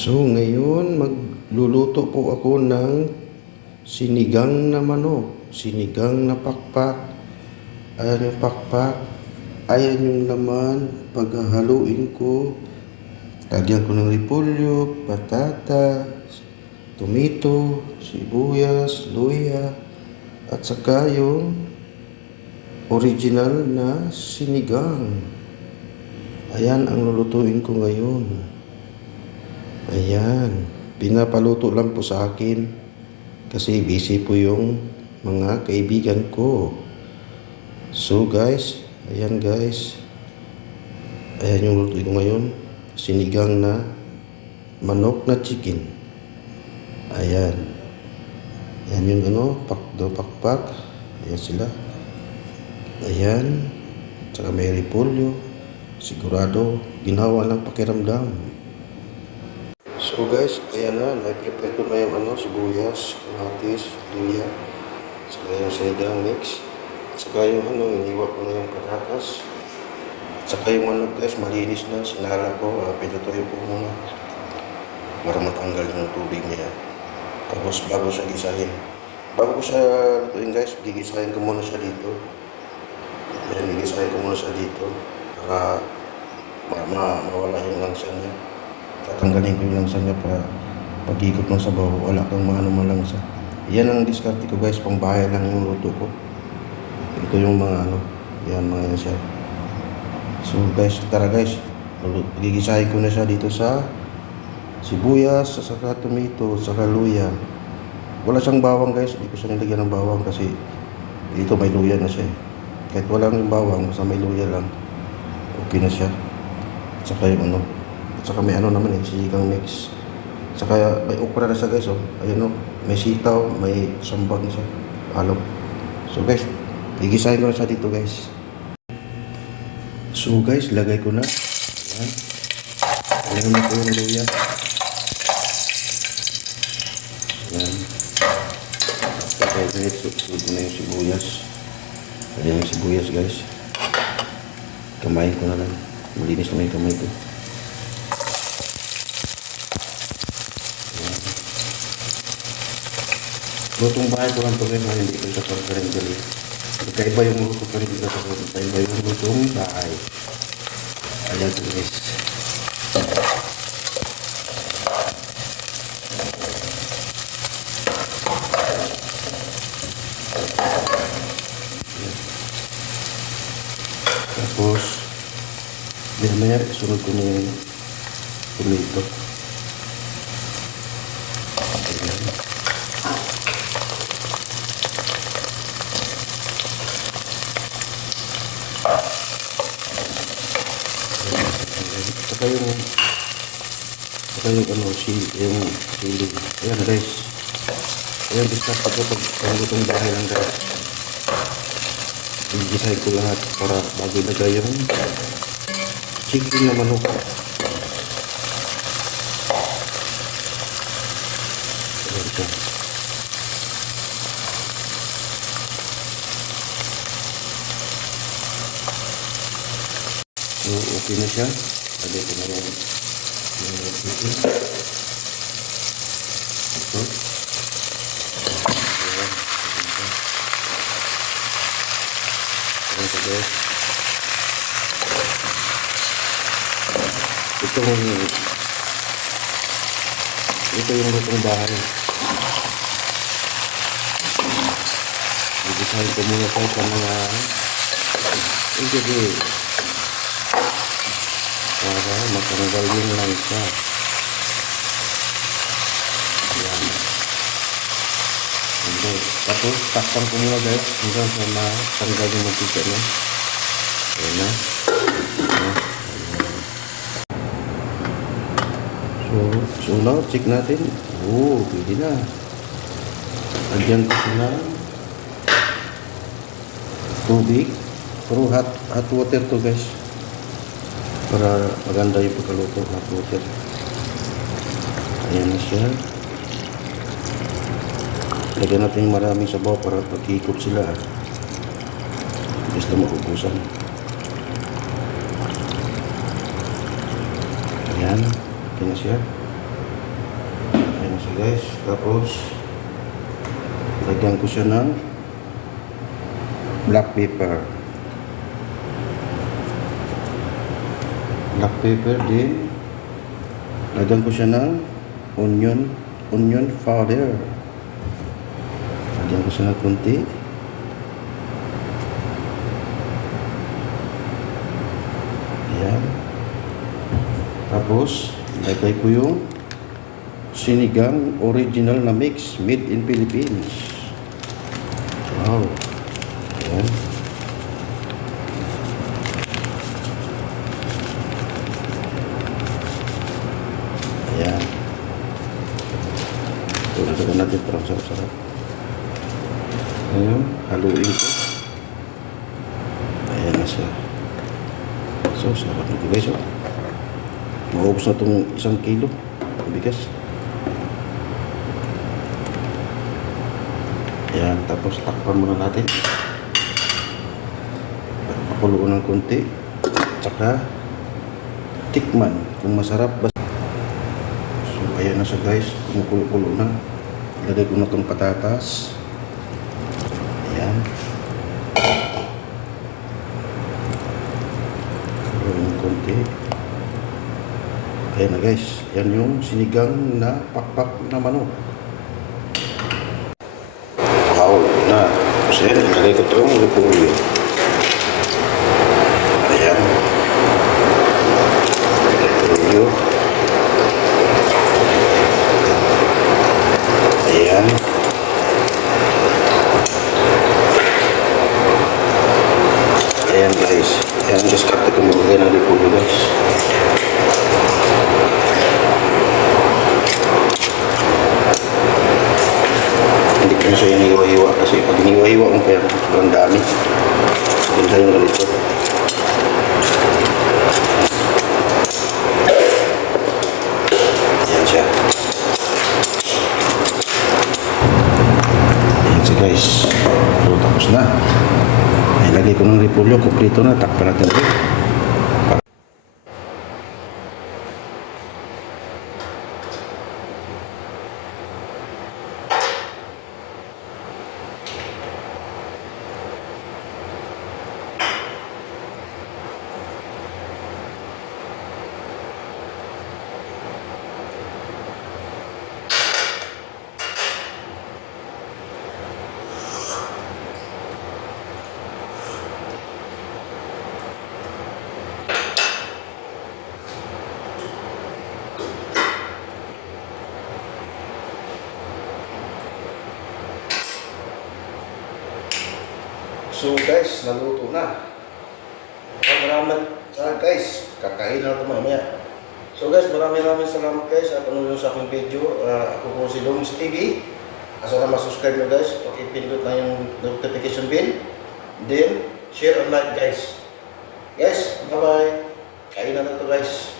So ngayon magluluto po ako ng sinigang na manok, sinigang na pakpak. Ayan yung pakpak, ayan yung laman. Paghahaluin ko, lagyan ko ng repolyo, patata, tomato, sibuyas, luya, at saka yung original na sinigang. Ayan ang lulutuin ko ngayon. Ayan, pinapaluto lang po sa akin kasi busy po yung mga kaibigan ko. So guys, ayan guys, ayan yung lutuin ko ngayon, sinigang na manok na chicken. Ayan, ayan yung pakpak, ayan sila. Ayan, tsaka may repolyo, sigurado ginawa ng pakiramdam. So guys, ayan na, na-prepare ko na yung sibuyas, kamatis, luya, saka yung sinigang mix, saka yung iniwa ko na yung patatas, saka yung manok guys, malinis na, sinala ko, pinatuyo ko muna para matanggal yung tubig niya. Tapos bago siya gisahin, bago ko siya lutuin guys, gigisahin ko muna siya dito. Ayan, gigisahin ko muna siya dito para mawala yung langsa niya. Tatanggalin ko yung langsa niya para pag-ikot ng sabaw, wala kang malangsa. Yan ang diskarte ko guys, pang bahay lang yung luto ko. Ito yung yan mga yan siya. So guys, tara guys, gigisahin ko na siya dito sa sibuyas, saka tomato, saka luya. Wala siyang bawang guys, hindi ko siya nilagyan ng bawang kasi dito may luya na siya. Kahit walang yung bawang, basta may luya lang, okay na siya. At saka yung at saka may naman sinigang mix. Saka may okra na siya guys, ayun may sitaw, may sambal na siya, alo. So guys, gigisahin ko na siya dito guys. So guys, lagay ko na. Ayan. Lagay na ko yung luya. Ayan. Okay guys, sunod ko na yung sibuyas. Ayan yung sibuyas guys. Kamayin ko na lang. Malinis naman yung kamay ko. Lutong bahay ko lang ito ngayon, hindi ko sa pagkaringali. Magkaiba yung luto ko rin dito sa pagkaringali. Magkaiba yung lutong bahay. Ayan ito guys. Tapos, mamaya sunod ko na yung tomato. Ayan. Saka yung sili. Ayan guys. Ayan, discard ko pag lutong bahay lang guys. Gigisahin ko lahat para bago ilagay yung chicken na manok. Ayan ito. So, okay na siya. Lagay ko na yung chicken. Ito. Ayan ito guys. Ito yung lutong bahay. Gigisahin ko muna ito sa mga hindi para matanggal yung langsa. Ayan. Okay. Tapos takpan ko muna guys hanggang sa matanggal yung mantika niya. Ayan na. So now check natin. Pwede na. Lagyan ko na tubig. Pero hot water to guys. Para maganda yung pagkaluto, hot water. Ayan na siya. Lagyan natin maraming sabaw para pag-ikot sila. Basta maubusan. Ayan. Okay na siya. siya guys. Tapos, lagyan ko siya ng black pepper. Black pepper din. Lagyan ko siya ng onion powder. Lagyan ko siya ng konti. Ayan. Tapos, lagay ko yung sinigang original na mix made in Philippines. Wow. Ayan. Ayan. Ito, lagyan natin parang sarap-sarap. Ayan, haluin ko. Ayan na siya. So, sarap nito guys. Oh. Maubos na itong 1 kilo bigas. Ayan, tapos takpan muna natin. Pakuluan ng konti. Tsaka tikman kung masarap ba. So, ayan na siya guys. Kumukulo-kulo na. Ilagay ko na itong patatas. Ayan. Pakuluan ng konti. Ayan na guys, yan yung sinigang na pakpak na manok. Wow, na. Tapos yan, ilagay ko itong repolyo. Ayan. Repolyo. Ayan. Ayan guys, yan guys, kata ko maglagay ng repolyo guys. So yung hiwa-hiwa kasi pag hiniwa-hiwa mo pa yan, sobrang dami. Ganda yung ganito. Ayan siya. Ayan siya guys. So tapos na. Ilagay ko ng repolyo, kumplito na. Takpan natin ulit. So guys, naluto na. Maraming salamat guys. Kakain na ito mamaya. So guys, maraming salamat guys sa panonood sa aking video. Ako po si Dongs TV. Asa na subscribe nyo guys. Pakipindot na yung notification bell. Then, share and like guys. Guys, bye bye. Kain na ito guys.